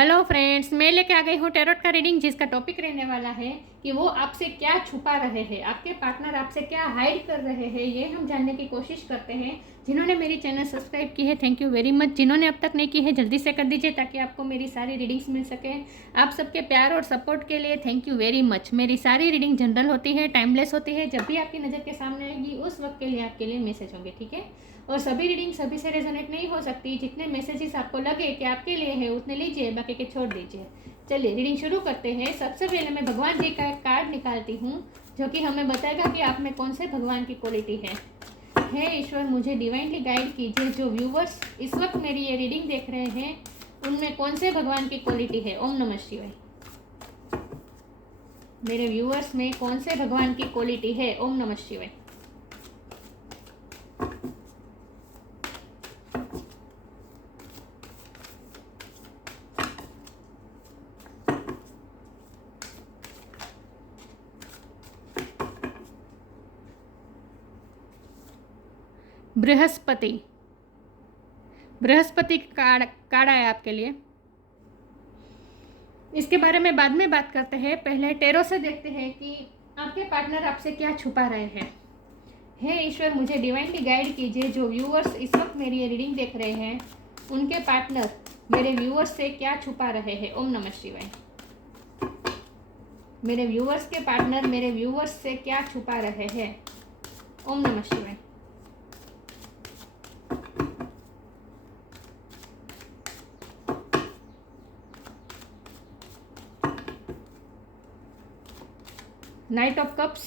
Hello friends, मैं लेके आ गई हूँ टैरोट का रीडिंग, जिसका टॉपिक रहने वाला है कि वो आपसे क्या छुपा रहे हैं, आपके पार्टनर आपसे क्या हाइड कर रहे हैं, ये हम जानने की कोशिश करते हैं। जिन्होंने मेरी चैनल सब्सक्राइब की है, थैंक यू वेरी मच। जिन्होंने अब तक नहीं की है, जल्दी से कर दीजिए ताकि आपको मेरी सारी रीडिंग्स मिल सके। आप सबके प्यार और सपोर्ट के लिए थैंक यू वेरी मच। मेरी सारी रीडिंग जनरल होती है, टाइमलेस होती है। जब भी आपकी नज़र के सामने आएगी उस वक्त के लिए आपके लिए मैसेज होंगे, ठीक है। और सभी रीडिंग सभी से रेजोनेट नहीं हो सकती। जितने मैसेजेस आपको लगे कि आपके लिए है उतने लीजिए, बाकी के छोड़ दीजिए। चलिए रीडिंग शुरू करते हैं। सबसे पहले मैं भगवान जी का एक कार्ड निकालती हूँ जो कि हमें बताएगा कि आप में कौन से भगवान की क्वालिटी है। हे ईश्वर, मुझे डिवाइनली गाइड कीजिए। जो व्यूवर्स इस वक्त मेरी ये रीडिंग देख रहे हैं उनमें कौन से भगवान की क्वालिटी है। ओम नमः शिवाय। मेरे व्यूवर्स में कौन से भगवान की क्वालिटी है। ओम नमः शिवाय। बृहस्पति, बृहस्पति कार्ड आया आपके लिए। इसके बारे में बाद में बात करते हैं। पहले टैरो से देखते हैं कि आपके पार्टनर आपसे क्या छुपा रहे हैं। हे ईश्वर, मुझे डिवाइनली गाइड कीजिए। जो व्यूअर्स इस वक्त मेरी ये रीडिंग देख रहे हैं उनके पार्टनर मेरे व्यूअर्स से क्या छुपा रहे हैं। ओम नमः शिवाय। मेरे व्यूअर्स के पार्टनर मेरे व्यूअर्स से क्या छुपा रहे हैं। ओम नमः शिवाय। नाइट ऑफ कप्स,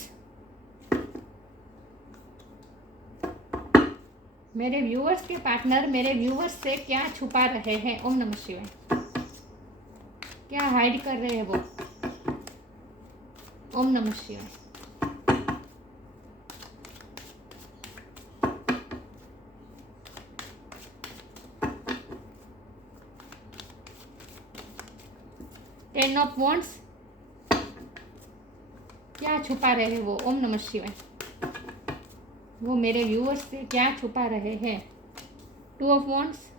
मेरे व्यूअर्स के पार्टनर मेरे व्यूअर्स से क्या छुपा रहे हैं। ओम नमः शिवाय। क्या हाइड कर रहे हैं वो। ओम नमः शिवाय। टेन ऑफ वॉन्ड्स, क्या छुपा रहे हैं वो। ओम नमः शिवाय। वो मेरे व्यूअर्स से क्या छुपा रहे हैं। Two of wands,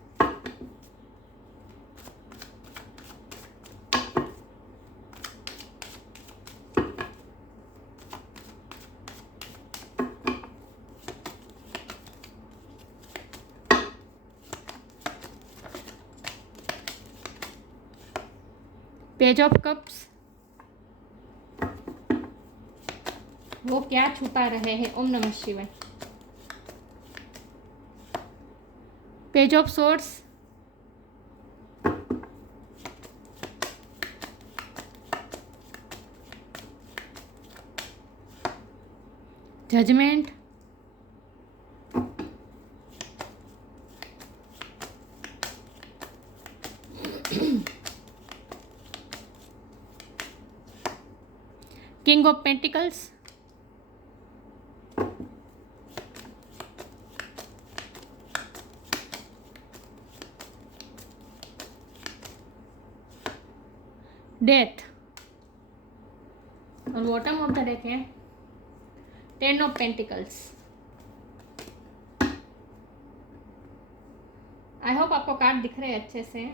page of cups, वो क्या छुपा रहे हैं। ओम नमः शिवाय। Page of swords, judgement, king of pentacles, death, और बॉटम ऑफ द डेक है ten of pentacles. I hope आपको कार्ड दिख रहे हैं अच्छे से।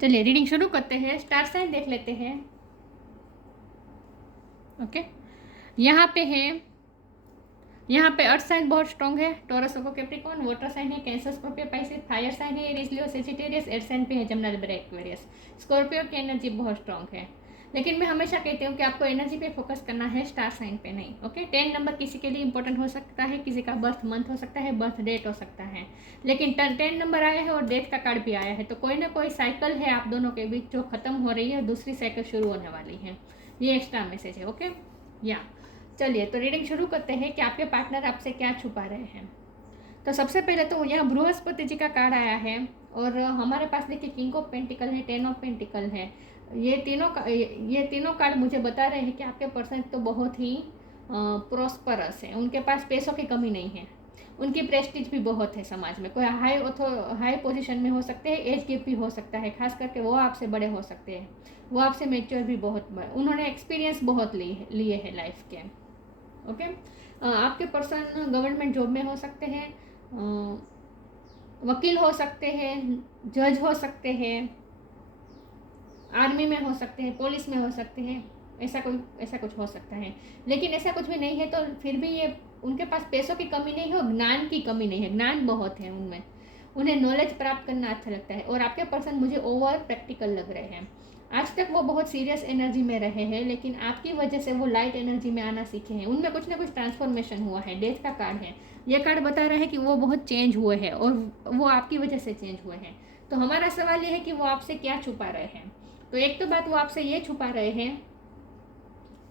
चलिए रीडिंग शुरू करते हैं। स्टार साइन देख लेते हैं। ओके, यहाँ पे अर्थ साइन बहुत स्ट्रॉन्ग है। टॉरस को कैप्रिकॉर्न, वाटर साइन है Cancer, Scorpio, Pisces, fire sign है Aries, Leo, Sagittarius, air sign पे है जमुना, लिब्रा, एक्वेरियस। स्कॉर्पियो की एनर्जी बहुत स्ट्रॉन्ग है, लेकिन मैं हमेशा कहती हूँ कि आपको एनर्जी पे फोकस करना है, स्टार साइन पे नहीं। ओके, 10 नंबर किसी के लिए इंपॉर्टेंट हो सकता है, किसी का बर्थ मंथ हो सकता है, बर्थ डेट हो सकता है, लेकिन 10 नंबर आया है और डेथ का कार्ड भी आया है, तो कोई ना कोई साइकिल है आप दोनों के बीच जो खत्म हो रही है, दूसरी साइकिल शुरू होने वाली है। ये एक्स्ट्रा मैसेज है। ओके, या चलिए तो रीडिंग शुरू करते हैं कि आपके पार्टनर आपसे क्या छुपा रहे हैं। तो सबसे पहले तो यहाँ बृहस्पति जी का कार्ड आया है और हमारे पास देखिए किंग ऑफ पेंटिकल है, 10 ऑफ पेंटिकल है। ये तीनों कार्ड मुझे बता रहे हैं कि आपके पर्सन तो बहुत ही प्रॉस्परस है, उनके पास पैसों की कमी नहीं है, उनकी प्रेस्टीज भी बहुत है समाज में। कोई हाई पोजीशन में हो सकते हैं, एज गैप भी हो सकता है, खास करके वो आपसे बड़े हो सकते हैं, वो आपसे मेच्योर भी बहुत, उन्होंने एक्सपीरियंस बहुत लिए है लाइफ के। ओके। आपके पर्सन गवर्नमेंट जॉब में हो सकते हैं, वकील हो सकते हैं, जज हो सकते हैं, आर्मी में हो सकते हैं, पुलिस में हो सकते हैं, ऐसा कुछ हो सकता है। लेकिन ऐसा कुछ भी नहीं है तो फिर भी ये उनके पास पैसों की कमी नहीं है और ज्ञान की कमी नहीं है, ज्ञान बहुत है उनमें, उन्हें नॉलेज प्राप्त करना अच्छा लगता है। और आपके पर्सन मुझे ओवर प्रैक्टिकल लग रहे हैं। आज तक वो बहुत सीरियस एनर्जी में रहे हैं, लेकिन आपकी वजह से वो लाइट एनर्जी में आना सीखे हैं। उनमें कुछ ना कुछ ट्रांसफॉर्मेशन हुआ है। डेथ का कार्ड है, ये कार्ड बता रहे हैं कि वो बहुत चेंज हुए हैं और वो आपकी वजह से चेंज हुए हैं। तो हमारा सवाल ये है कि वो आपसे क्या छुपा रहे हैं। तो एक तो बात वो आपसे ये छुपा रहे हैं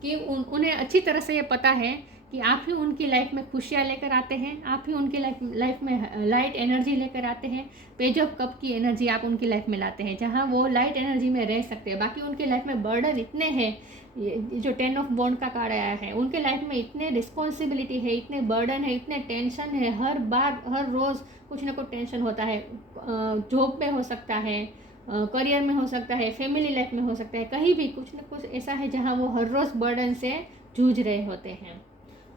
कि उन्हें अच्छी तरह से ये पता है कि आप ही उनकी लाइफ में खुशियाँ लेकर आते हैं, आप ही उनकी लाइफ में लाइट एनर्जी लेकर आते हैं। पेज ऑफ कप की एनर्जी आप उनकी लाइफ में लाते हैं, जहाँ वो लाइट एनर्जी में रह सकते हैं। बाकी उनकी लाइफ में बर्डन इतने हैं, जो 10 ऑफ बॉन्ड का कार्ड आया है, उनके लाइफ में इतने रिस्पॉन्सिबिलिटी है, इतने बर्डन है, इतने टेंशन है। हर बार हर रोज़ कुछ ना कुछ टेंशन होता है। जॉब में हो सकता है, करियर में हो सकता है, फैमिली लाइफ में हो सकता है, कहीं भी कुछ ना कुछ ऐसा है जहाँ वो हर रोज़ बर्डन से जूझ रहे होते हैं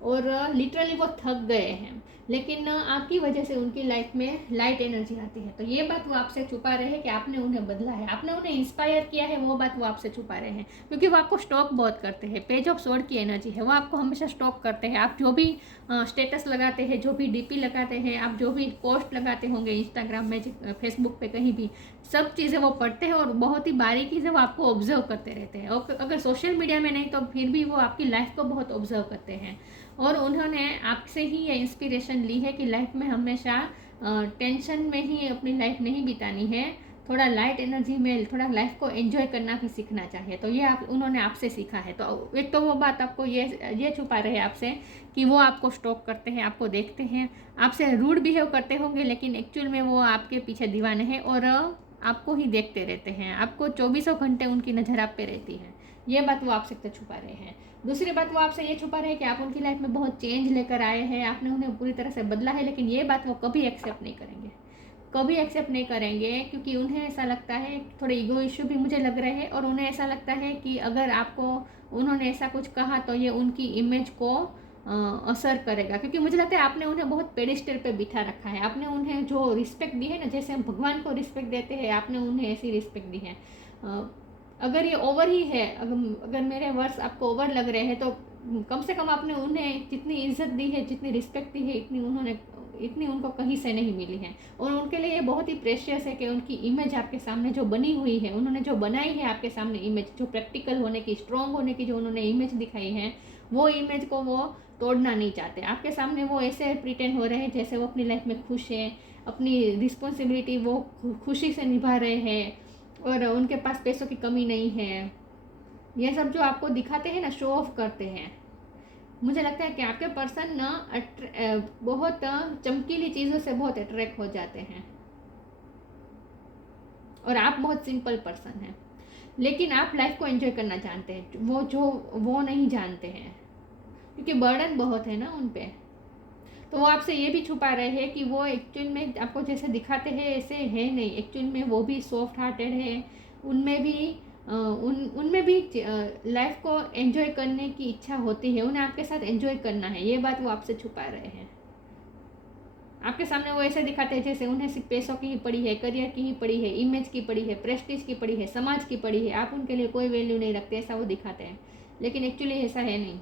और लिटरली वो थक गए हैं। लेकिन आपकी वजह से उनकी लाइफ में लाइट एनर्जी आती है। तो ये बात वो आपसे छुपा रहे हैं कि आपने उन्हें बदला है, आपने उन्हें इंस्पायर किया है, वो बात वो आपसे छुपा रहे हैं। क्योंकि वो आपको स्टॉक बहुत करते हैं। पेज ऑफ स्वॉर्ड की एनर्जी है, वो आपको हमेशा स्टॉक करते हैं। आप जो भी स्टेटस लगाते हैं, जो भी डीपी लगाते हैं, आप जो भी पोस्ट लगाते होंगे इंस्टाग्राम में, फेसबुक पे, कहीं भी, सब चीज़ें वो पढ़ते हैं और बहुत ही बारीकी से वो आपको ऑब्जर्व करते रहते हैं। और अगर सोशल मीडिया में नहीं तो फिर भी वो आपकी लाइफ को बहुत ऑब्जर्व करते हैं। और उन्होंने आपसे ही ये इंस्पिरेशन ली है कि लाइफ में हमेशा टेंशन में ही अपनी लाइफ नहीं बितानी है, थोड़ा लाइट एनर्जी में थोड़ा लाइफ को एंजॉय करना भी सीखना चाहिए। तो ये उन्होंने आपसे सीखा है। तो एक तो वो बात आपको ये छुपा रहे हैं आपसे कि वो आपको स्टॉक करते हैं, आपको देखते हैं, आपसे रूड बिहेव करते होंगे, लेकिन एक्चुअल में वो आपके पीछे दीवाने हैं और आपको ही देखते रहते हैं। आपको 24 घंटे उनकी नज़र आप पे रहती है। ये बात वो आपसे तो छुपा रहे हैं। दूसरी बात वो आपसे ये छुपा रहे हैं कि आप उनकी लाइफ में बहुत चेंज लेकर आए हैं, आपने उन्हें पूरी तरह से बदला है। लेकिन ये बात वो कभी एक्सेप्ट नहीं करेंगे, कभी एक्सेप्ट नहीं करेंगे, क्योंकि उन्हें ऐसा लगता है, थोड़े ईगो इशू भी मुझे लग रहे हैं, और उन्हें ऐसा लगता है कि अगर आपको उन्होंने ऐसा कुछ कहा तो ये उनकी इमेज को असर करेगा। क्योंकि मुझे लगता है आपने उन्हें बहुत पेडिस्टल पे बिठा रखा है। आपने उन्हें जो रिस्पेक्ट दी है ना, जैसे हम भगवान को रिस्पेक्ट देते हैं, आपने उन्हें ऐसी रिस्पेक्ट दी है। अगर ये ओवर ही है, अगर मेरे वर्ड्स आपको ओवर लग रहे हैं, तो कम से कम आपने उन्हें जितनी इज्जत दी है, जितनी रिस्पेक्ट दी है, इतनी उनको कहीं से नहीं मिली है। और उनके लिए ये बहुत ही प्रेशियस है कि उनकी इमेज आपके सामने जो बनी हुई है, उन्होंने जो बनाई है आपके सामने इमेज, जो प्रैक्टिकल होने की, स्ट्रॉन्ग होने की जो उन्होंने इमेज दिखाई है, वो इमेज को वो तोड़ना नहीं चाहते। आपके सामने वो ऐसे प्रिटेंड हो रहे हैं जैसे वो अपनी लाइफ में खुश है, अपनी रिस्पॉन्सिबिलिटी वो खुशी से निभा रहे हैं और उनके पास पैसों की कमी नहीं है। ये सब जो आपको दिखाते हैं ना, शो ऑफ करते हैं। मुझे लगता है कि आपके पर्सन ना बहुत चमकीली चीज़ों से बहुत अट्रैक्ट हो जाते हैं और आप बहुत सिंपल पर्सन हैं। लेकिन आप लाइफ को एंजॉय करना जानते हैं, वो नहीं जानते हैं, क्योंकि बर्डन बहुत है ना उन पे। तो वो आपसे ये भी छुपा रहे हैं कि वो एक्चुअल में आपको जैसे दिखाते हैं ऐसे है नहीं, एक्चुअल में वो भी सॉफ्ट हार्टेड है। उनमें भी उनमें भी लाइफ को एंजॉय करने की इच्छा होती है, उन्हें आपके साथ एंजॉय करना है। ये बात वो आपसे छुपा रहे हैं। आपके सामने वो ऐसे दिखाते हैं जैसे उन्हें सिर्फ पैसों की ही पड़ी है, करियर की ही पड़ी है, इमेज की पड़ी है, प्रेस्टीज की पड़ी है, समाज की पड़ी है, आप उनके लिए कोई वैल्यू नहीं रखते, ऐसा वो दिखाते हैं। लेकिन एक्चुअली ऐसा है नहीं।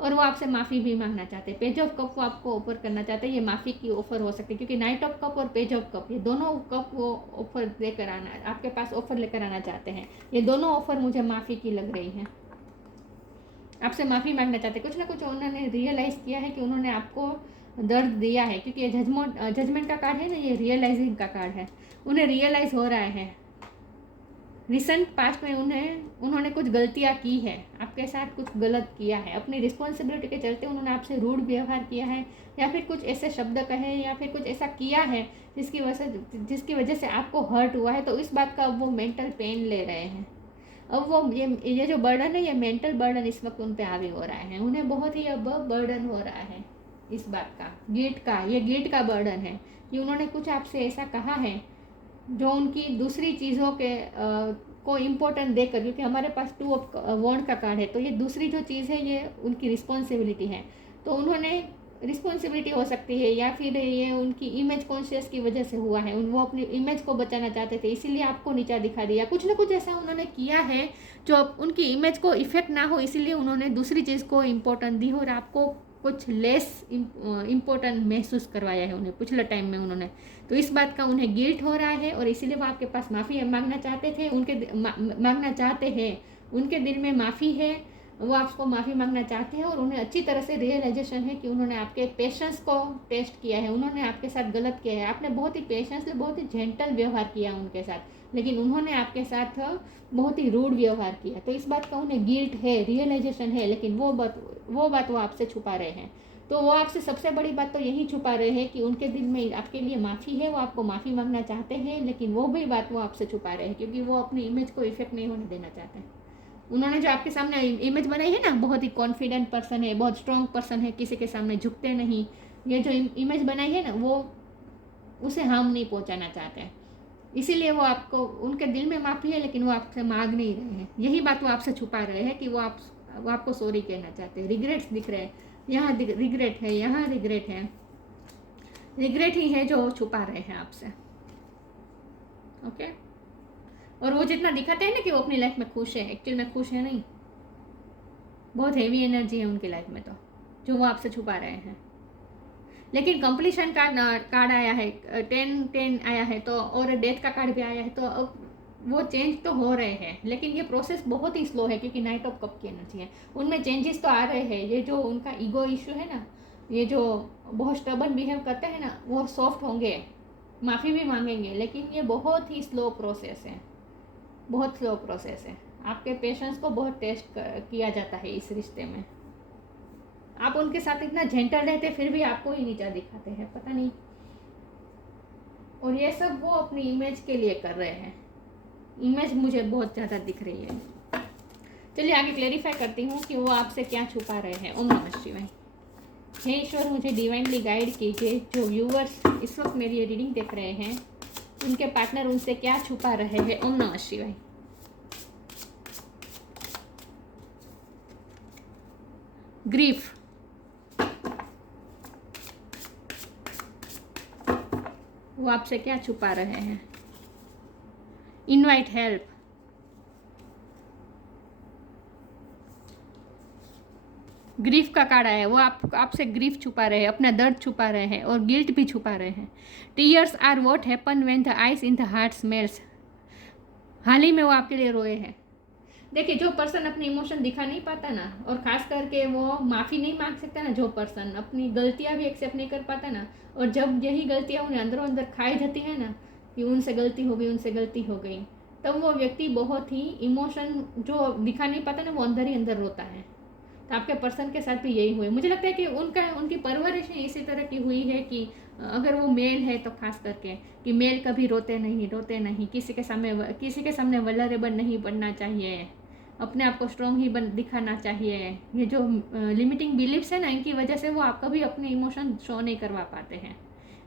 और वो आपसे माफ़ी भी मांगना चाहते हैं। पेज ऑफ कप वो आपको ऑफर करना चाहते हैं, ये माफ़ी की ऑफर हो सकती है, क्योंकि नाइट ऑफ कप और पेज ऑफ कप, ये दोनों कप वो ऑफर लेकर आना, आपके पास ऑफर लेकर आना चाहते हैं। ये दोनों ऑफर मुझे माफ़ी की लग रही हैं। आपसे माफ़ी मांगना चाहते हैं, कुछ ना कुछ उन्होंने रियलाइज़ किया है कि उन्होंने आपको दर्द दिया है, क्योंकि ये जजमेंट का कार्ड है ना, ये रियलाइजिंग का कार्ड है। उन्हें रियलाइज़ हो रहा है रिसेंट पास्ट में उन्होंने कुछ गलतियाँ की है, आपके साथ कुछ गलत किया है, अपनी रिस्पॉन्सिबिलिटी के चलते उन्होंने आपसे रूड व्यवहार किया है, या फिर कुछ ऐसे शब्द कहे, या फिर कुछ ऐसा किया है जिसकी वजह से आपको हर्ट हुआ है। तो इस बात का अब वो मेंटल पेन ले रहे हैं। अब वो ये जो बर्डन है, ये मेंटल बर्डन इस वक्त उन पे हावी हो रहा है। उन्हें बहुत ही अब बर्डन हो रहा है इस बात का, गिल्ट का बर्डन है कि उन्होंने कुछ आपसे ऐसा कहा है जो उनकी दूसरी चीज़ों के को इम्पोर्टेंट देकर, क्योंकि हमारे पास 2 ऑफ वॉन्ड का कार्ड है, तो ये दूसरी जो चीज़ है ये उनकी रिस्पॉन्सिबिलिटी है। तो उन्होंने रिस्पॉन्सिबिलिटी हो सकती है या फिर ये उनकी इमेज कॉन्शियस की वजह से हुआ है, वो अपनी इमेज को बचाना चाहते थे, इसीलिए आपको नीचा दिखा दिया। कुछ ना कुछ ऐसा उन्होंने किया है जो उनकी इमेज को इफेक्ट ना हो, इसीलिए उन्होंने दूसरी चीज़ को इम्पोर्टेंट दी और आपको कुछ लेस इम्पोर्टेंट महसूस करवाया है उन्हें पिछले टाइम में उन्होंने। तो इस बात का उन्हें गिल्ट हो रहा है और इसीलिए वो आपके पास माफ़ी मांगना चाहते थे, मांगना चाहते हैं। उनके दिल में माफ़ी है, वो आपको माफ़ी मांगना चाहते हैं और उन्हें अच्छी तरह से रियलाइजेशन है कि उन्होंने आपके पेशेंस को टेस्ट किया है, उन्होंने आपके साथ गलत किया है। आपने बहुत ही पेशेंसली बहुत ही जेंटल व्यवहार किया उनके साथ, लेकिन उन्होंने आपके साथ बहुत ही रूड व्यवहार किया। तो इस बात का उन्हें गिल्ट है, रियलाइजेशन है, लेकिन वो बात वो आपसे छुपा रहे हैं। तो वो आपसे सबसे बड़ी बात तो यही छुपा रहे हैं कि उनके दिल में आपके लिए माफ़ी है, वो आपको माफ़ी मांगना चाहते हैं, लेकिन वो भी बात वो आपसे छुपा रहे हैं क्योंकि वो अपनी इमेज को इफेक्ट नहीं होने देना चाहते हैं। उन्होंने जो आपके सामने इमेज बनाई है ना, बहुत ही कॉन्फिडेंट पर्सन है, बहुत स्ट्रॉन्ग पर्सन है, किसी के सामने झुकते नहीं, ये जो इमेज बनाई है ना, वो उसे हार्म नहीं पहुंचाना चाहते हैं। इसीलिए वो आपको, उनके दिल में माफ़ी है लेकिन वो आपसे मांग नहीं रहे हैं। यही बात वो आपसे छुपा रहे हैं कि वो आपको सॉरी कहना चाहते हैं। रिग्रेट्स दिख रहे हैं, यहाँ रिग्रेट है, यहाँ रिग्रेट है, रिग्रेट ही है जो छुपा रहे हैं आपसे। ओके। और वो जितना दिखाते हैं ना कि वो अपनी लाइफ में खुश है, एक्चुअल में खुश है नहीं। बहुत हेवी एनर्जी है उनकी लाइफ में तो, जो वो आपसे छुपा रहे हैं। लेकिन कंप्लीशन कार्ड आया है, 10 आया है, तो और डेथ का कार्ड भी आया है, तो अब वो चेंज तो हो रहे हैं, लेकिन ये प्रोसेस बहुत ही स्लो है क्योंकि नाइट ऑफ कप की एनर्जी है। उनमें चेंजेस तो आ रहे हैं। ये जो उनका ईगो इश्यू है ना, ये जो बहुत स्टबर्न बिहेव करते हैं ना, वो सॉफ्ट होंगे, माफ़ी भी मांगेंगे, लेकिन ये बहुत ही स्लो प्रोसेस है, बहुत स्लो प्रोसेस है। आपके पेशेंस को बहुत टेस्ट किया जाता है इस रिश्ते में। आप उनके साथ इतना जेंटल रहते फिर भी आपको ही नीचा दिखाते हैं, पता नहीं। और ये सब वो अपनी इमेज के लिए कर रहे हैं। इमेज मुझे बहुत ज़्यादा दिख रही है। चलिए आगे क्लेरिफाई करती हूँ कि वो आपसे क्या छुपा रहे हैं। ओम नमः शिवाय। हे ईश्वर, मुझे डिवाइनली गाइड कीजिए। जो व्यूअर्स इस वक्त मेरी ये रीडिंग देख रहे हैं, उनके पार्टनर उनसे क्या छुपा रहे हैं। ओम नमः शिवाय। ग्रीफ, वो आपसे क्या छुपा रहे हैं। इनवाइट हेल्प, ग्रीफ का कार्ड आया है, वो आपसे ग्रीफ छुपा रहे हैं, अपना दर्द छुपा रहे हैं और गिल्ट भी छुपा रहे हैं। Tears are what happen when the eyes in the heart smells. हाल ही में वो आपके लिए रोए हैं। देखिए, जो पर्सन अपने इमोशन दिखा नहीं पाता ना, और ख़ास करके वो माफ़ी नहीं मांग सकता ना, जो पर्सन अपनी गलतियाँ भी एक्सेप्ट नहीं कर पाता ना, और जब यही गलतियाँ उन्हें अंदरों अंदर खाई जाती है ना कि उनसे गलती हो गई, उनसे गलती हो गई, तब वो व्यक्ति बहुत ही इमोशन जो दिखा नहीं पाता ना, वो अंदर ही अंदर रोता है। तो आपके पर्सन के साथ भी यही हुआ। मुझे लगता है कि उनकी परवरिश इसी तरह की हुई है कि अगर वो मेल है तो खास करके कि मेल कभी रोते नहीं, किसी के सामने वल्नरेबल नहीं बनना चाहिए, अपने आप को स्ट्रॉन्ग ही दिखाना चाहिए। ये जो लिमिटिंग बिलीफ्स है ना, इनकी वजह से वो आप कभी अपने इमोशन शो नहीं करवा पाते हैं।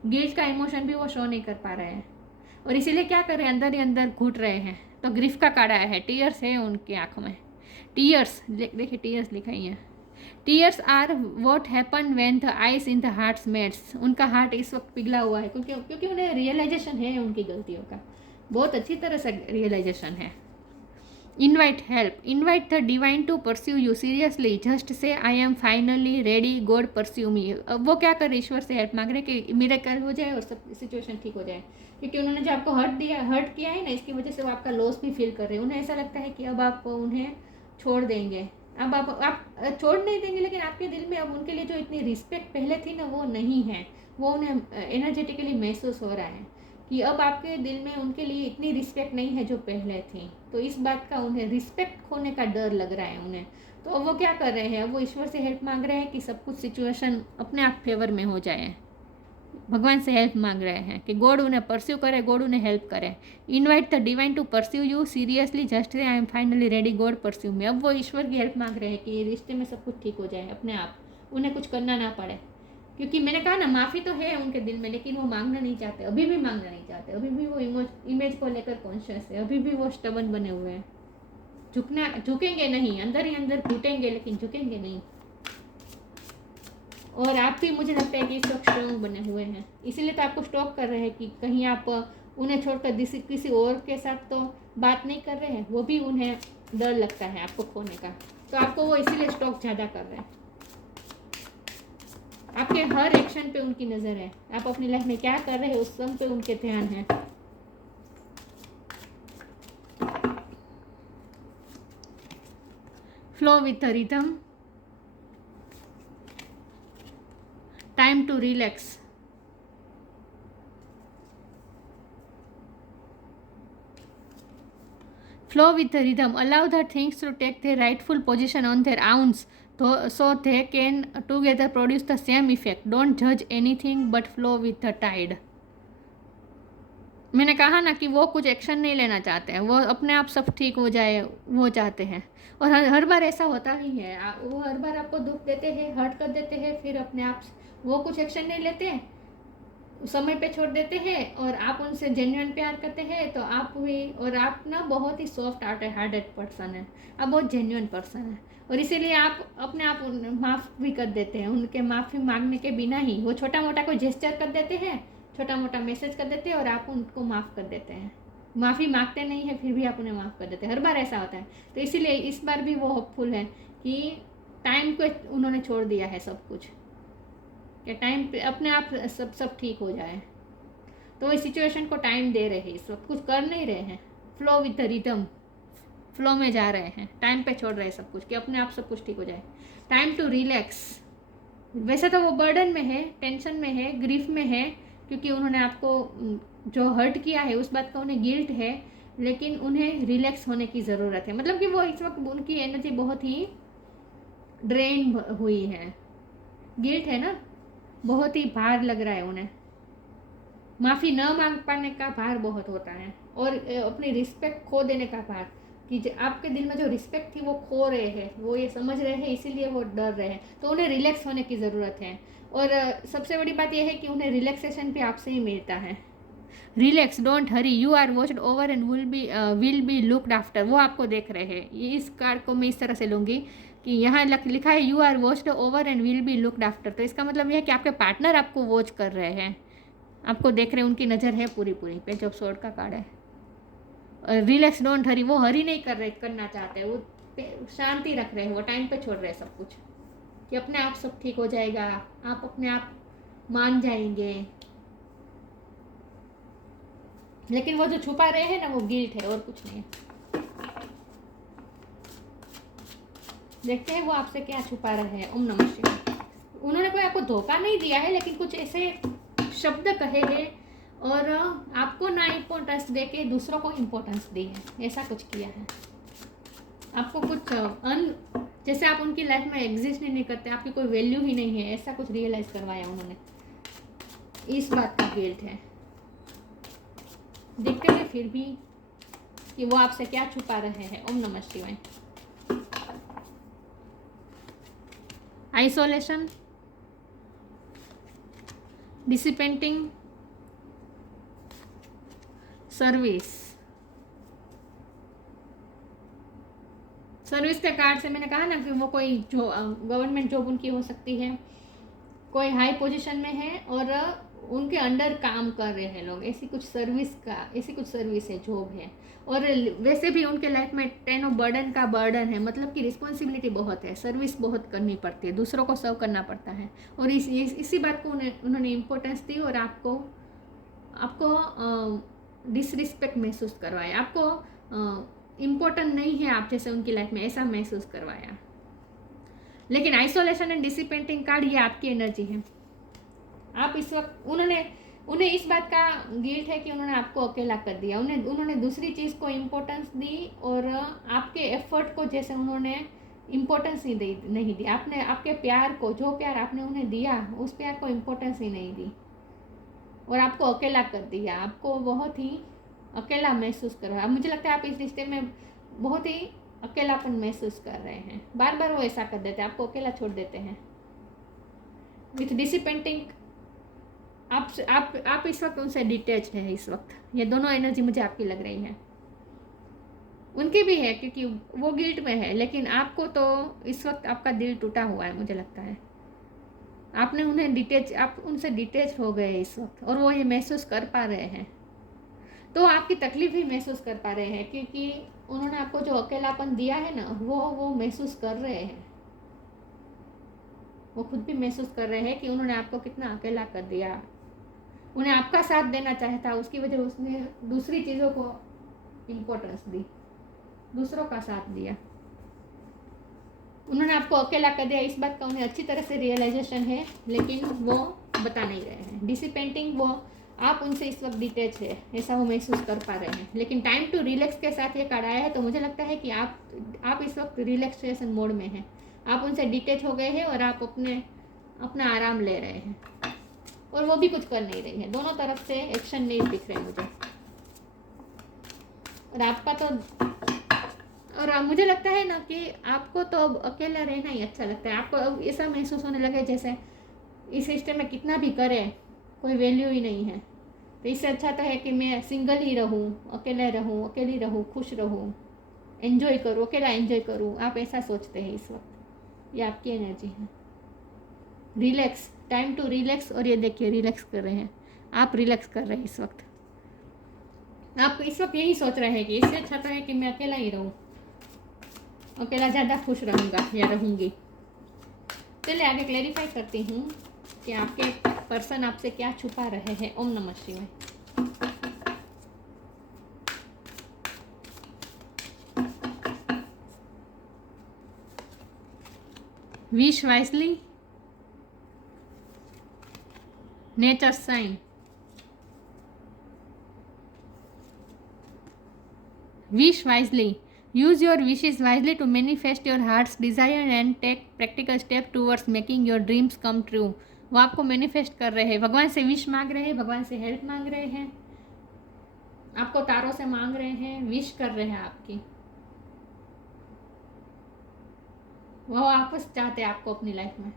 गिल्ट का इमोशन भी वो शो नहीं कर पा रहे हैं और इसीलिए क्या कर रहे हैं, अंदर ही अंदर घुट रहे हैं। तो ग्रीफ का कार्ड आया है, टीयर्स है उनकी आंखों में। टीयर्स, देखिए टीयर्स लिखा ही है। Tears are what happen when the eyes in the heart melts. उनका हार्ट इस वक्त पिघला हुआ है क्योंकि उन्हें रियलाइजेशन है उनकी गलतियों का, बहुत अच्छी तरह से रियलाइजेशन है। Invite help, invite the divine to pursue you seriously, just say I am finally ready, God pursue me. अब वो क्या कर रहे, ईश्वर से हेल्प मांग रहे कि मिरेकल हो जाए और सब सिचुएशन ठीक हो जाए, क्योंकि उन्होंने जो आपको हर्ट किया है ना, इसकी वजह से वो आपका लॉस भी फील कर रहे हैं। उन्हें ऐसा लगता है कि अब आप उन्हें छोड़ देंगे, अब आप छोड़ नहीं देंगे, लेकिन आपके दिल में अब उनके लिए जो इतनी रिस्पेक्ट पहले थी ना, वो नहीं है। वो उन्हें एनर्जेटिकली महसूस हो रहा है कि अब आपके दिल में उनके लिए इतनी रिस्पेक्ट नहीं है जो पहले थी। तो इस बात का उन्हें रिस्पेक्ट खोने का डर लग रहा है उन्हें। तो अब वो क्या कर रहे हैं, वो ईश्वर से हेल्प मांग रहे हैं कि सब कुछ सिचुएशन अपने आप फेवर में हो जाए। भगवान से हेल्प मांग रहे हैं कि गॉड उन्हें परस्यू करे, गॉड उन्हें हेल्प करे। Invite the divine to pursue you seriously, just I am finally ready, God pursue me. अब वो ईश्वर की हेल्प मांग रहे हैं कि रिश्ते में सब कुछ ठीक हो जाए अपने आप, उन्हें कुछ करना ना पड़े। क्योंकि मैंने कहा ना, माफ़ी तो है उनके दिल में, लेकिन वो मांगना नहीं चाहते, अभी भी मांगना नहीं चाहते, अभी भी वो इमेज को लेकर कॉन्शियस है, अभी भी वो स्टबन बने हुए हैं। झुकेंगे नहीं, अंदर ही अंदर घुटेंगे लेकिन झुकेंगे नहीं। और आप भी मुझे लगता है कि इस वक्त स्ट्रॉन्ग बने हुए हैं, इसीलिए तो आपको स्टॉक कर रहे हैं कि कहीं आप उन्हें छोड़कर किसी और के साथ तो बात नहीं कर रहे हैं, वो भी उन्हें डर लगता है आपको खोने का, तो आपको वो इसीलिए स्टॉक ज़्यादा कर रहे हैं। आपके हर एक्शन पे उनकी नज़र है, आप अपनी लाइफ में क्या कर रहे हैं उस सब पे उनके ध्यान है। Flow with the rhythm, time to relax, flow with the rhythm, allow the things to take their rightful position on their own so they can together produce the same effect. Don't judge anything but flow with the tide. मैंने कहा ना कि वो कुछ action नहीं लेना चाहते हैं, वो अपने आप सब ठीक हो जाए वो चाहते हैं। और हर बार ऐसा होता ही है, वो हर बार आपको दुख देते हैं, हर्ट कर देते हैं, फिर अपने आप वो कुछ एक्शन नहीं लेते, समय पे छोड़ देते हैं, और आप उनसे जेन्युइन प्यार करते हैं तो आप भी, और आप ना बहुत ही सॉफ्ट हार्टेड पर्सन है, आप बहुत जेन्युइन पर्सन है, और इसीलिए आप अपने आप माफ़ भी कर देते हैं, उनके माफ़ी मांगने के बिना ही। वो छोटा मोटा कोई जेस्चर कर देते हैं, छोटा मोटा मैसेज कर देते हैं, और आप उनको माफ़ कर देते हैं। माफ़ी मांगते नहीं है फिर भी आप उन्हें माफ़ कर देते हैं, हर बार ऐसा होता है। तो इसीलिए इस बार भी वो होपफुल है कि टाइम को उन्होंने छोड़ दिया है सब कुछ, कि टाइम पे अपने आप सब ठीक हो जाए। तो इस सिचुएशन को टाइम दे रहे हैं, इस वक्त कुछ कर नहीं रहे हैं, flow with the rhythm, flow में जा रहे हैं, टाइम पे छोड़ रहे हैं सब कुछ कि अपने आप सब कुछ ठीक हो जाए। टाइम टू रिलैक्स, वैसे तो वो बर्डन में है, टेंशन में है, ग्रीफ में है, क्योंकि उन्होंने आपको जो हर्ट किया है उस बात का उन्हें गिल्ट है, लेकिन उन्हें रिलैक्स होने की ज़रूरत है। मतलब कि वो इस वक्त उनकी एनर्जी बहुत ही ड्रेन हुई है, गिल्ट है ना, बहुत ही भार लग रहा है उन्हें, माफ़ी न मांग पाने का भार बहुत होता है, और अपनी रिस्पेक्ट खो देने का भार, कि आपके दिल में जो रिस्पेक्ट थी वो खो रहे हैं, वो ये समझ रहे हैं, इसीलिए वो डर रहे हैं। तो उन्हें रिलैक्स होने की ज़रूरत है, और सबसे बड़ी बात यह है कि उन्हें रिलैक्सेशन भी आपसे ही मिलता है। Relax, don't hurry, you are watched over and will be looked after. वो आपको देख रहे हैं। इस कार्ड को मैं इस तरह से लूँगी कि यहाँ लिखा है you are watched over and will be looked after, तो इसका मतलब यह है कि आपके पार्टनर आपको वॉच कर रहे हैं, आपको देख रहे हैं, उनकी नज़र है पूरी पूरी पे। जब सोर्ड का कार्ड है। रिलैक्स, डोंट हरी, वो हरी नहीं करना चाहते, वो शांति रख रहे हैं, वो टाइम पे छोड़ रहे हैं सब कुछ, कि अपने आप सब ठीक हो जाएगा, आप अपने आप मान जाएंगे। लेकिन वो जो छुपा रहे हैं ना, वो गिल्ट है और कुछ नहीं है। देखते हैं वो आपसे क्या छुपा रहे हैं। ओम नमः शिवाय। उन्होंने कोई आपको धोखा नहीं दिया है, लेकिन कुछ ऐसे शब्द कहे हैं और आपको ना इम्पोर्टेंस दे के दूसरों को इम्पोर्टेंस दी है, ऐसा कुछ किया है। आपको कुछ जैसे आप उनकी लाइफ में एग्जिस्ट नहीं करते, आपकी कोई वैल्यू ही नहीं है, ऐसा कुछ रियलाइज करवाया उन्होंने। इस बात का गिल्ट है। देखते हैं फिर भी कि वो आपसे क्या छुपा रहे हैं। ओम नमः शिवाय। आइसोलेशन, डिसिपेंटिंग, सर्विस के कार्ड से मैंने कहा ना कि वो कोई जो गवर्नमेंट जॉब उनकी हो सकती है, कोई हाई पोजीशन में है और उनके अंडर काम कर रहे हैं लोग, ऐसी कुछ सर्विस है, जॉब है। और वैसे भी उनके लाइफ में 10 ऑफ बर्डन का बर्डन है, मतलब कि रिस्पॉन्सिबिलिटी बहुत है, सर्विस बहुत करनी पड़ती है, दूसरों को सर्व करना पड़ता है। और इसी बात को उन्होंने इम्पोर्टेंस दी और आपको डिसरिस्पेक्ट महसूस करवाया, आपको इम्पोर्टेंट नहीं है आप जैसे उनकी लाइफ में, ऐसा महसूस करवाया। लेकिन आइसोलेशन एंड डिसिपेंटिंग कार्ड, ये आपकी एनर्जी है। आप इस वक्त उन्हें इस बात का गिल्ट है कि उन्होंने आपको अकेला कर दिया, उन्होंने दूसरी चीज़ को इम्पोर्टेंस दी और आपके एफर्ट को जैसे उन्होंने इम्पोर्टेंस ही नहीं दी। आपने आपके प्यार को, जो प्यार आपने उन्हें दिया, उस प्यार को इम्पोर्टेंस ही नहीं दी और आपको अकेला कर दिया, आपको बहुत ही अकेला महसूस करवाया। मुझे लगता है आप इस रिश्ते में बहुत ही अकेलापन महसूस कर रहे हैं। बार बार वो ऐसा कर देते हैं, आपको अकेला छोड़ देते हैं। विथ डीसी पेंटिंग आप इस वक्त उनसे डिटैच है। इस वक्त ये दोनों एनर्जी मुझे आपकी लग रही है। उनकी भी है क्योंकि वो गिल्ट में है, लेकिन आपको तो इस वक्त आपका दिल टूटा हुआ है, मुझे लगता है। आपने उन्हें डिटैच, आप उनसे डिटैच हो गए इस वक्त, और वो ये महसूस कर पा रहे हैं। तो आपकी तकलीफ भी महसूस कर पा रहे हैं, क्योंकि उन्होंने आपको जो अकेलापन दिया है ना, वो महसूस कर रहे हैं। वो खुद भी महसूस कर रहे हैं कि उन्होंने आपको कितना अकेला कर दिया। उन्हें आपका साथ देना चाहता, उसकी वजह उसने दूसरी चीज़ों को इम्पोर्टेंस दी, दूसरों का साथ दिया। उन्होंने आपको अकेला कर दिया, इस बात का उन्हें अच्छी तरह से रियलाइजेशन है, लेकिन वो बता नहीं रहे हैं। डीसी पेंटिंग, वो आप उनसे इस वक्त डिटैच है, ऐसा वो महसूस कर पा रहे हैं। लेकिन टाइम टू रिलैक्स के साथ ये कार्ड आया है, तो मुझे लगता है कि आप इस वक्त रिलैक्सेशन मोड में हैं। आप उनसे डिटैच हो गए हैं और आप अपना आराम ले रहे हैं, और वो भी कुछ कर नहीं रही है। दोनों तरफ से एक्शन नहीं दिख रहे मुझे। और आपका तो, और मुझे लगता है ना कि आपको तो अब अकेला रहना ही अच्छा लगता है। आपको अब ऐसा महसूस होने लगे जैसे इस सिस्टम में कितना भी करे कोई वैल्यू ही नहीं है। तो इससे अच्छा तो है कि मैं सिंगल ही रहूँ, अकेली रहूँ, खुश रहूँ, एंजॉय करूँ, अकेला एंजॉय करूँ। आप ऐसा सोचते हैं इस वक्त। ये आपकी एनर्जी है। Relax, time to relax. और ये देखिए रिलैक्स कर रहे हैं, आप रिलैक्स कर रहे हैं इस वक्त। आप इस वक्त यही सोच रहे हैं कि इससे अच्छा तो है कि मैं अकेला ही रहूँ, अकेला ज़्यादा खुश रहूँगा या रहूँगी। चलिए आगे क्लैरिफाई करती हूँ कि आपके पर्सन आपसे क्या छुपा रहे हैं। ओम नमः शिवाय। Wish wisely, nature sign, wish wisely. Use your wishes wisely to manifest your heart's desire and take practical step towards making your dreams come true. वो आपको मैनिफेस्ट कर रहे हैं, भगवान से विश मांग रहे हैं, भगवान से हेल्प मांग रहे हैं, आपको तारों से मांग रहे हैं, विश कर रहे हैं आपकी। वो वापस चाहते हैं आपको अपनी लाइफ में।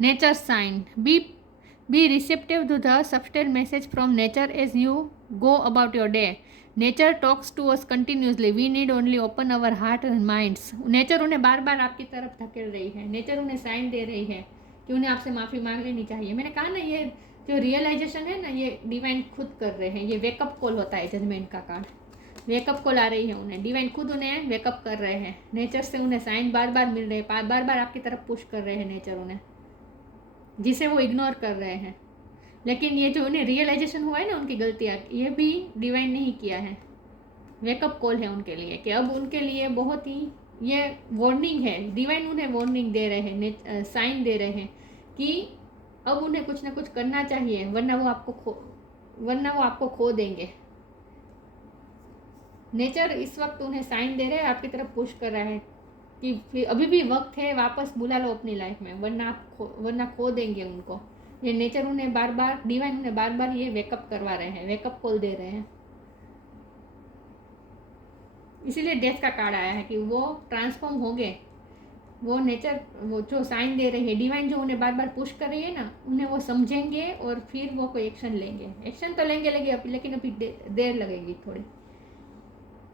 Nature sign, be receptive to the subtle message from nature as you go about your day. Nature talks to us continuously, we need only open our heart and minds. Nature उन्हें बार बार आपकी तरफ धकेल रही है, nature उन्हें sign दे रही है कि उन्हें आपसे माफ़ी मांग लेनी चाहिए। मैंने कहा ना, ये जो रियलाइजेशन है ना, ये डिवाइन खुद कर रहे हैं। ये वेकअप कॉल होता है जजमेंट का कार्ड। वेकअप कॉल आ रही है उन्हें, डिवाइन खुद उन्हें वेकअप कर रहे हैं। नेचर से उन्हें साइन बार बार मिल रहे हैं, बार बार आपकी तरफ पुश कर रहे हैं नेचर उन्हें, जिसे वो इग्नोर कर रहे हैं। लेकिन ये जो उन्हें रियलाइजेशन हुआ है ना उनकी गलतियाँ, ये भी डिवाइन ने ही किया है। वेकअप कॉल है उनके लिए कि अब उनके लिए बहुत ही ये वार्निंग है। डिवाइन उन्हें वार्निंग दे रहे हैं, साइन दे रहे हैं कि अब उन्हें कुछ ना कुछ करना चाहिए, वरना वो आपको खो देंगे। नेचर इस वक्त उन्हें साइन दे रहे हैं, आपकी तरफ पुश कर रहा है कि फिर अभी भी वक्त है, वापस बुला लो अपनी लाइफ में, वरना खो देंगे उनको। ये नेचर उन्हें बार बार, डिवाइन उन्हें बार बार ये वेकअप करवा रहे हैं, वेकअप कॉल दे रहे हैं। इसीलिए डेथ का कार्ड आया है कि वो ट्रांसफॉर्म हो गए। वो नेचर, वो जो साइन दे रही है डिवाइन, जो उन्हें बार बार पुश कर रही है ना, उन्हें वो समझेंगे और फिर वो कोई एक्शन लेंगे। एक्शन तो लेंगे लेकिन अभी देर लगेगी थोड़ी।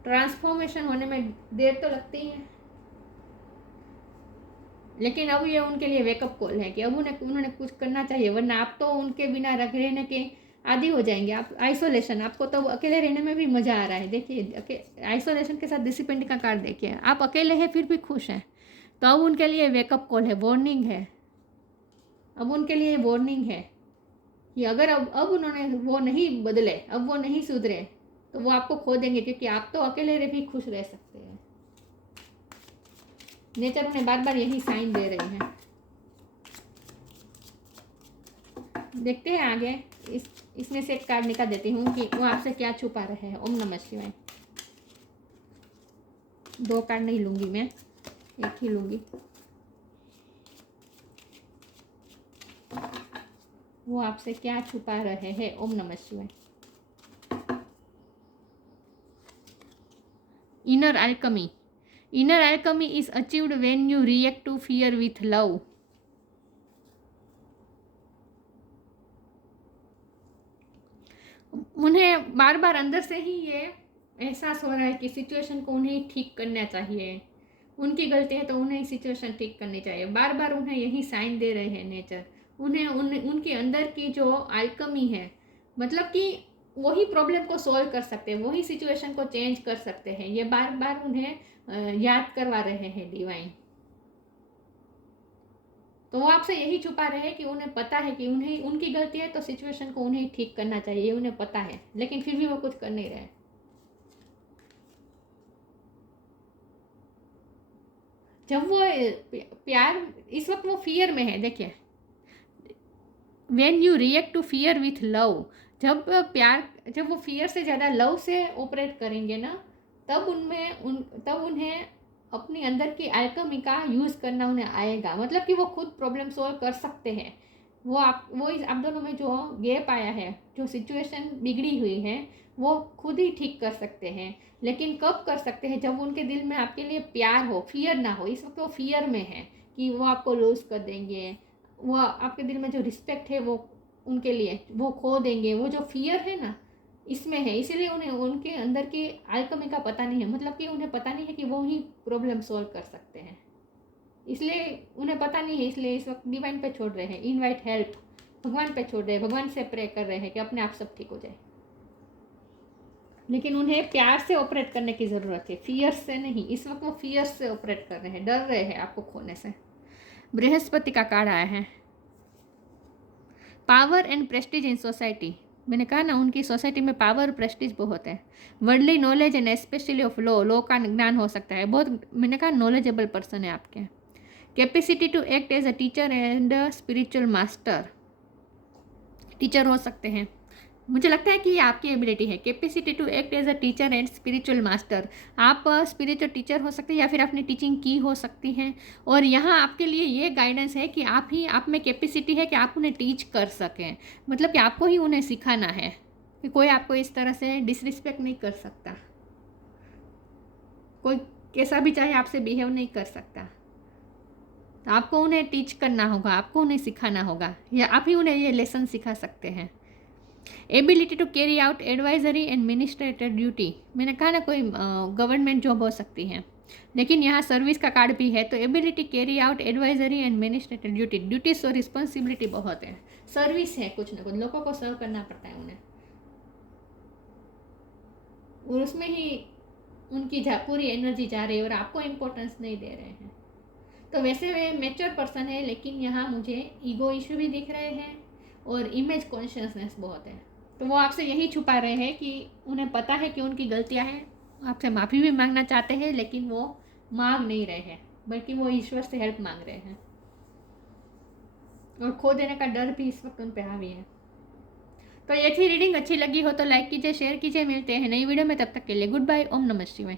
ट्रांसफॉर्मेशन होने में देर तो लगती ही है, लेकिन अब ये उनके लिए वेकअप कॉल है कि अब उन्होंने कुछ करना चाहिए, वरना आप तो उनके बिना रहने के आदी हो जाएंगे। आप आइसोलेशन, आपको तो अकेले रहने में भी मज़ा आ रहा है। देखिए आइसोलेशन के साथ डिसिपेंड का कार्ड देखिए, आप अकेले हैं फिर भी खुश हैं। तो अब उनके लिए वेकअप कॉल है, वार्निंग है। अब उनके लिए वार्निंग है कि अगर अब उन्होंने वो नहीं बदले, अब वो नहीं सुधरे, तो वो आपको खो देंगे, क्योंकि आप तो अकेले रह भी खुश रह सकते हैं। नेचर उन्हें बार बार यही साइन दे रही है। देखते हैं आगे। इसमें से एक कार्ड निकाल देती हूँ कि वो आपसे क्या छुपा रहे हैं। ओम नमः शिवाय। 2 कार्ड नहीं लूँगी मैं, एक ही लूँगी। वो आपसे क्या छुपा रहे हैं। ओम नमः शिवाय। Inner alchemy, inner alchemy is achieved when you react to fear with love. उन्हें बार बार अंदर से ही ये एहसास हो रहा है कि सिचुएशन को उन्हें ठीक करना चाहिए, उनकी गलती है तो उन्हें सिचुएशन ठीक करनी चाहिए। बार बार उन्हें यही साइन दे रहे हैं नेचर। उन्हें उनके अंदर की जो अल्केमी है, मतलब कि वही प्रॉब्लम को सॉल्व कर सकते हैं, वही सिचुएशन को चेंज कर सकते हैं, ये बार बार उन्हें याद करवा रहे हैं डिवाइन। तो वो आपसे यही छुपा रहे हैं कि उन्हें पता है कि उन्हें उनकी गलती है तो सिचुएशन को उन्हें ठीक करना चाहिए, उन्हें पता है, लेकिन फिर भी वो कुछ कर नहीं रहे। जब वो प्यार, इस वक्त वो फियर में है, देखिए when you react to fear with love, जब वो फियर से ज़्यादा लव से ऑपरेट करेंगे ना, तब उन्हें अपनी अंदर की अल्केमी का यूज़ करना उन्हें आएगा। मतलब कि वो खुद प्रॉब्लम सॉल्व कर सकते हैं। आप दोनों में जो गैप आया है, जो सिचुएशन बिगड़ी हुई है, वो खुद ही ठीक कर सकते हैं। लेकिन कब कर सकते हैं? जब उनके दिल में आपके लिए प्यार हो, फियर ना हो। इस वक्त वो फियर में है कि वो आपको लूज़ कर देंगे, वो आपके दिल में जो रिस्पेक्ट है वो उनके लिए वो खो देंगे, वो जो फियर है ना इसमें है। इसीलिए उन्हें उनके अंदर की अल्केमी का पता नहीं है। मतलब कि उन्हें पता नहीं है कि वो ही प्रॉब्लम सॉल्व कर सकते हैं, इसलिए उन्हें पता नहीं है। इसलिए इस वक्त डिवाइन पे छोड़ रहे हैं, इनवाइट हेल्प, भगवान पे छोड़ रहे हैं, भगवान से प्रे कर रहे हैं कि अपने आप सब ठीक हो जाए। लेकिन उन्हें प्यार से ऑपरेट करने की ज़रूरत है, फियर से नहीं। इस वक्त वो फियर से ऑपरेट कर रहे हैं, डर रहे हैं आपको खोने से। बृहस्पति का कार्ड आया है, power and Prestige in society. मैंने कहा ना, उनकी सोसाइटी में पावर और प्रेस्टीज बहुत है। Worldly knowledge and specially of law का ज्ञान हो सकता है बहुत। मैंने कहा नॉलेजेबल पर्सन है आपके। Capacity to act as a teacher and spiritual master, teacher हो सकते हैं। मुझे लगता है कि ये आपकी एबिलिटी है, capacity to act as a teacher and spiritual master. आप स्पिरिचुअल टीचर हो सकते हैं या फिर आपने टीचिंग की हो सकती हैं। और यहाँ आपके लिए ये गाइडेंस है कि आप में कैपेसिटी है कि आप उन्हें टीच कर सकें। मतलब कि आपको ही उन्हें सिखाना है कि कोई आपको इस तरह से डिसरिस्पेक्ट नहीं कर सकता, कोई कैसा भी चाहे आपसे बिहेव नहीं कर सकता। तो आपको उन्हें टीच करना होगा, आपको उन्हें सिखाना होगा, या आप ही उन्हें ये लेसन सिखा सकते हैं। Ability to carry out advisory and ministrator duty. मैंने कहा ना, कोई गवर्नमेंट जॉब हो सकती है, लेकिन यहाँ सर्विस का कार्ड भी है। तो ability carry out advisory and ministrator duty, duties और रिस्पॉन्सिबिलिटी बहुत है। सर्विस है, कुछ ना कुछ लोगों को सर्व करना पड़ता है उन्हें, और उसमें ही उनकी पूरी एनर्जी जा रही है और आपको इम्पोर्टेंस नहीं दे रहे हैं। तो वैसे वे मैच्योर पर्सन है, लेकिन यहाँ मुझे ईगो इशू भी दिख रहे हैं और इमेज कॉन्शियसनेस बहुत है। तो वो आपसे यही छुपा रहे हैं कि उन्हें पता है कि उनकी गलतियाँ हैं, आपसे माफ़ी भी मांगना चाहते हैं, लेकिन वो मांग नहीं रहे हैं, बल्कि वो ईश्वर से हेल्प मांग रहे हैं। और खो देने का डर भी इस वक्त उन पर हावी है। तो ये थी रीडिंग। अच्छी लगी हो तो लाइक कीजिए, शेयर कीजिए। मिलते हैं नई वीडियो में, तब तक के लिए गुड बाय। ओम नमः शिवाय।